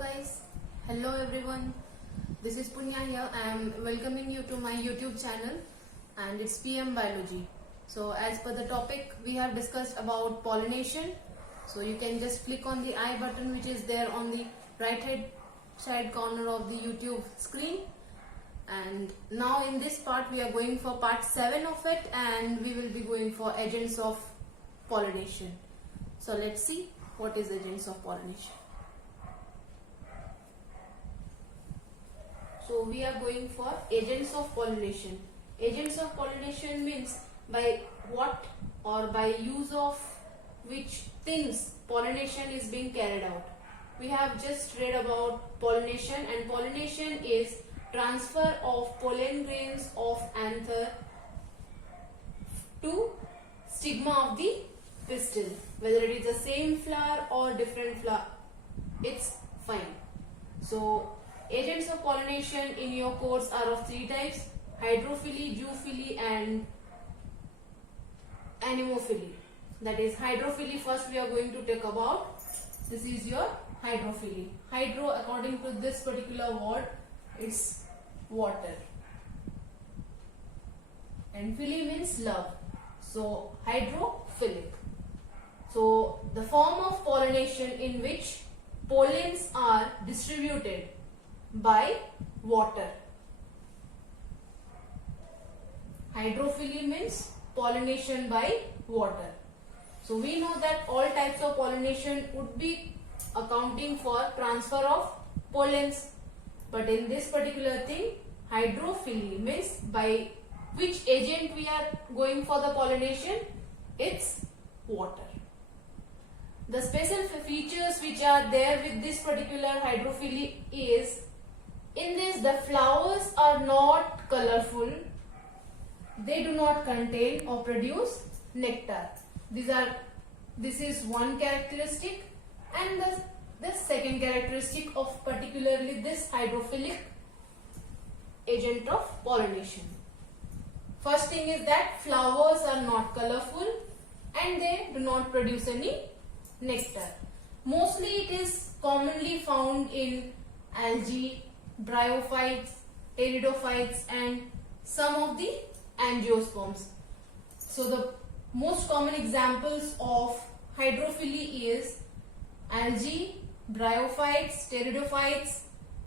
guys, hello everyone, this is Punya here. I am welcoming you to my YouTube channel and it's PM Biology. So as per the topic, we have discussed about pollination. So you can just click on the I button which is there on the right hand side corner of the YouTube screen. And now in this part we are going for part 7 of it, and we will be going for agents of pollination. So let's see what is agents of pollination. So we are going for agents of pollination. Agents of pollination means by what or by use of which things pollination is being carried out. We have just read about pollination, and pollination is transfer of pollen grains of anther to stigma of the pistil. Whether it is the same flower or different flower, it's fine. So agents of pollination in your course are of 3 types: hydrophily, zoophily and anemophily. That is hydrophily, first we are going to talk about. This is your hydrophily. Hydro, according to this particular word, it's water, and phily means love. So hydrophilic. So the form of pollination in which pollens are distributed by water. Hydrophily means pollination by water. So we know that all types of pollination would be accounting for transfer of pollens, but in this particular thing, hydrophily means by which agent we are going for the pollination, it's water. The special features which are there with this particular hydrophily is, in this the flowers are not colorful, they do not contain or produce nectar. This is one characteristic, and the second characteristic of particularly this hydrophilic agent of pollination. First thing is that flowers are not colorful and they do not produce any nectar. Mostly it is commonly found in algae, bryophytes, pteridophytes and some of the angiosperms. So the most common examples of hydrophily is algae, bryophytes, pteridophytes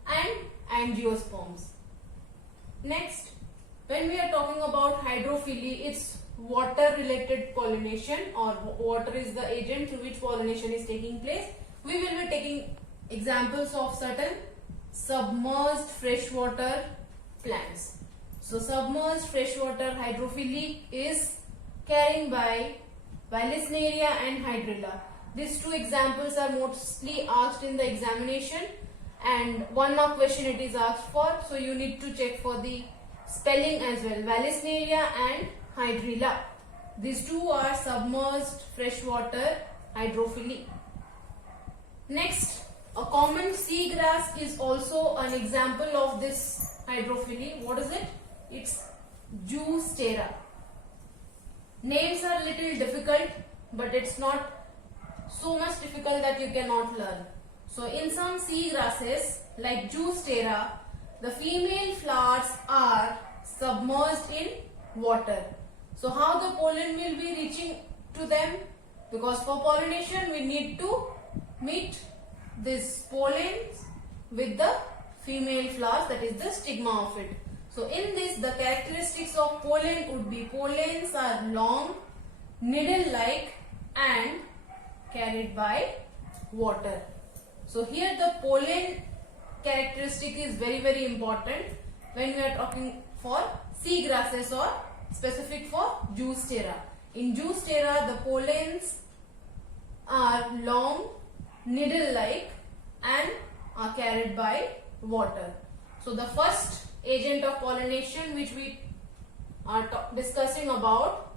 and angiosperms. Next, when we are talking about hydrophily, it's water related pollination, or water is the agent through which pollination is taking place. We will be taking examples of certain submerged freshwater plants. So submerged freshwater hydrophily is carrying by Vallisneria and Hydrilla. These 2 examples are mostly asked in the examination, and 1 mark question it is asked for, so you need to check for the spelling as well. Vallisneria and Hydrilla. These 2 are submerged freshwater hydrophily. Next, a common seagrass is also an example of this hydrophily. What is it? It's Zoostera. Names are little difficult, but it's not so much difficult that you cannot learn. So in some seagrasses like Zoostera, the female flowers are submerged in water. So how the pollen will be reaching to them? Because for pollination we need to meet this pollen with the female flowers, that is the stigma of it. So in this, the characteristics of pollen would be pollens are long, needle-like and carried by water. So here the pollen characteristic is very important when we are talking for seagrasses or specific for Zoostera. In Zoostera, the pollens are long, needle-like and are carried by water. So the first agent of pollination which we are discussing about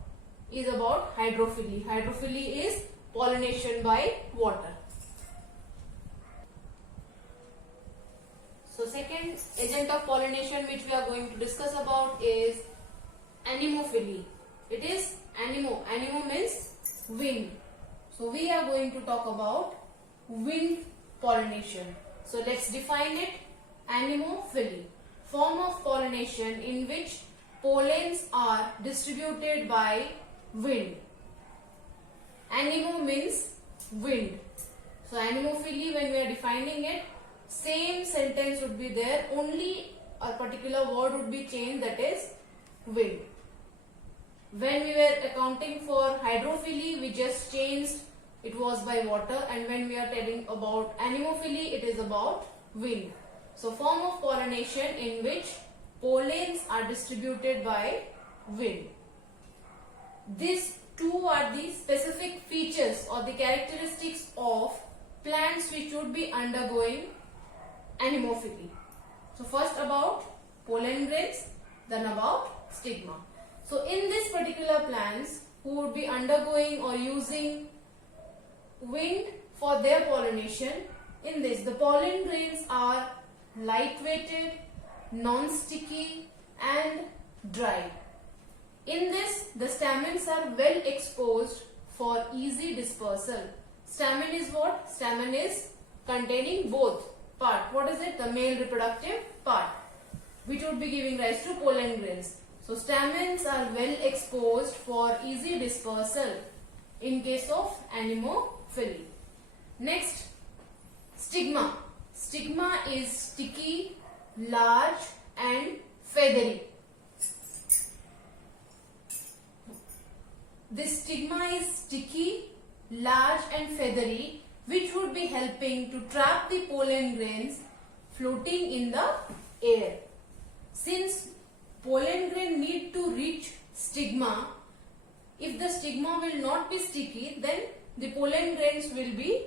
is about hydrophily. Hydrophily is pollination by water. So second agent of pollination which we are going to discuss about is anemophily. It is anemo. Anemo means wind. So we are going to talk about wind pollination. So let's define it. Anemophily, form of pollination in which pollens are distributed by wind. Anemo means wind. So anemophily, when we are defining it, same sentence would be there, only a particular word would be changed, that is wind. When we were accounting for hydrophily, we just changed, it was by water, and when we are telling about anemophily, it is about wind. So form of pollination in which pollens are distributed by wind. These two are the specific features or the characteristics of plants which would be undergoing anemophily. So first about pollen grains, then about stigma. So in this particular plants who would be undergoing or using wind for their pollination, in this the pollen grains are light-weighted, non-sticky and dry. In this, the stamens are well exposed for easy dispersal. Stamen is what? Stamen is containing both part. What is it? The male reproductive part, which would be giving rise to pollen grains. So stamens are well exposed for easy dispersal in case of anemophily. Next, stigma. Stigma is sticky, large and feathery. This stigma is sticky, large and feathery, which would be helping to trap the pollen grains floating in the air. Since pollen grain need to reach stigma, if the stigma will not be sticky, then the pollen grains will be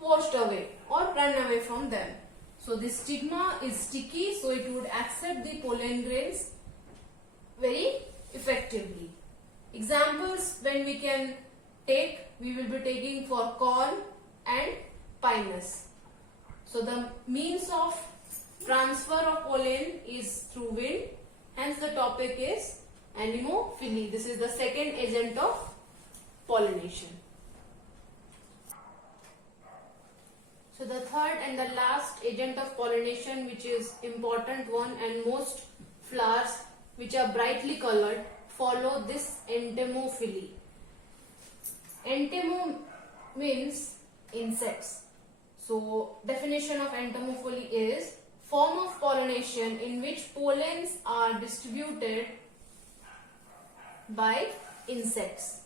washed away or run away from them. So the stigma is sticky, so it would accept the pollen grains very effectively. Examples when we can take, we will be taking for corn and pinus. So the means of transfer of pollen is through wind, hence the topic is anemophily. This is the second agent of pollination. So the third and the last agent of pollination, which is important one, and most flowers which are brightly colored follow this entomophily. Entomo means insects. So definition of entomophily is form of pollination in which pollens are distributed by insects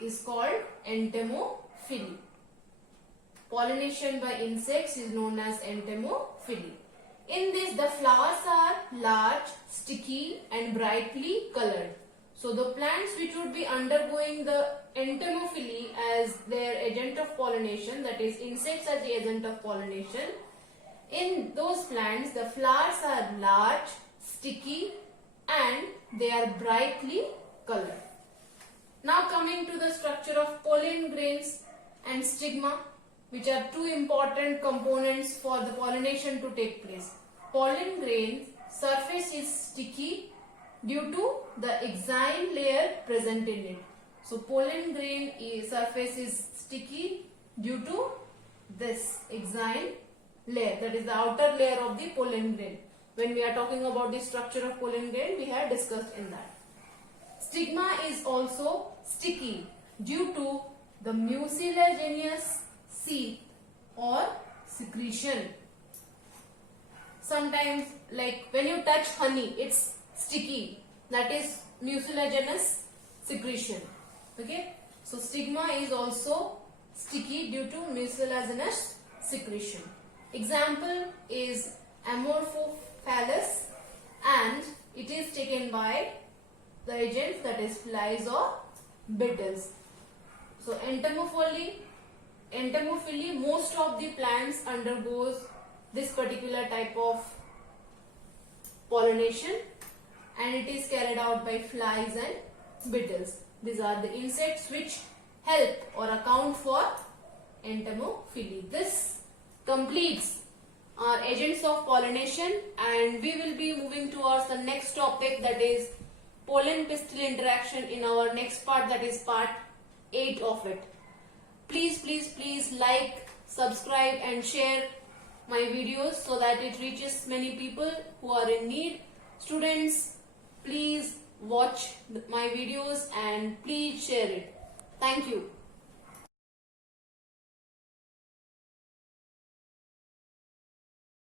is called entomophily. Pollination by insects is known as entomophily. In this, the flowers are large, sticky and brightly colored. So the plants which would be undergoing the entomophily as their agent of pollination, that is insects as the agent of pollination, in those plants the flowers are large, sticky and they are brightly colored. Now coming to the structure of pollen grains and stigma, which are two important components for the pollination to take place. Pollen grain surface is sticky due to the exine layer present in it. So pollen grain surface is sticky due to this exine layer, that is the outer layer of the pollen grain. When we are talking about the structure of pollen grain, we have discussed in that. Stigma is also sticky due to the mucilaginous sheath or secretion. Sometimes, like when you touch honey, it's sticky. That is mucilaginous secretion. Okay. So stigma is also sticky due to mucilaginous secretion. Example is Amorphophallus, and it is taken by the agents, that is flies or beetles. So entomophily, most of the plants undergoes this particular type of pollination, and it is carried out by flies and beetles. These are the insects which help or account for entomophily. This completes our agents of pollination, and we will be moving towards the next topic, that is pollen pistil interaction, in our next part, that is part 8 of it. Please like, subscribe and share my videos so that it reaches many people who are in need. Students, please watch my videos and please share it. Thank you.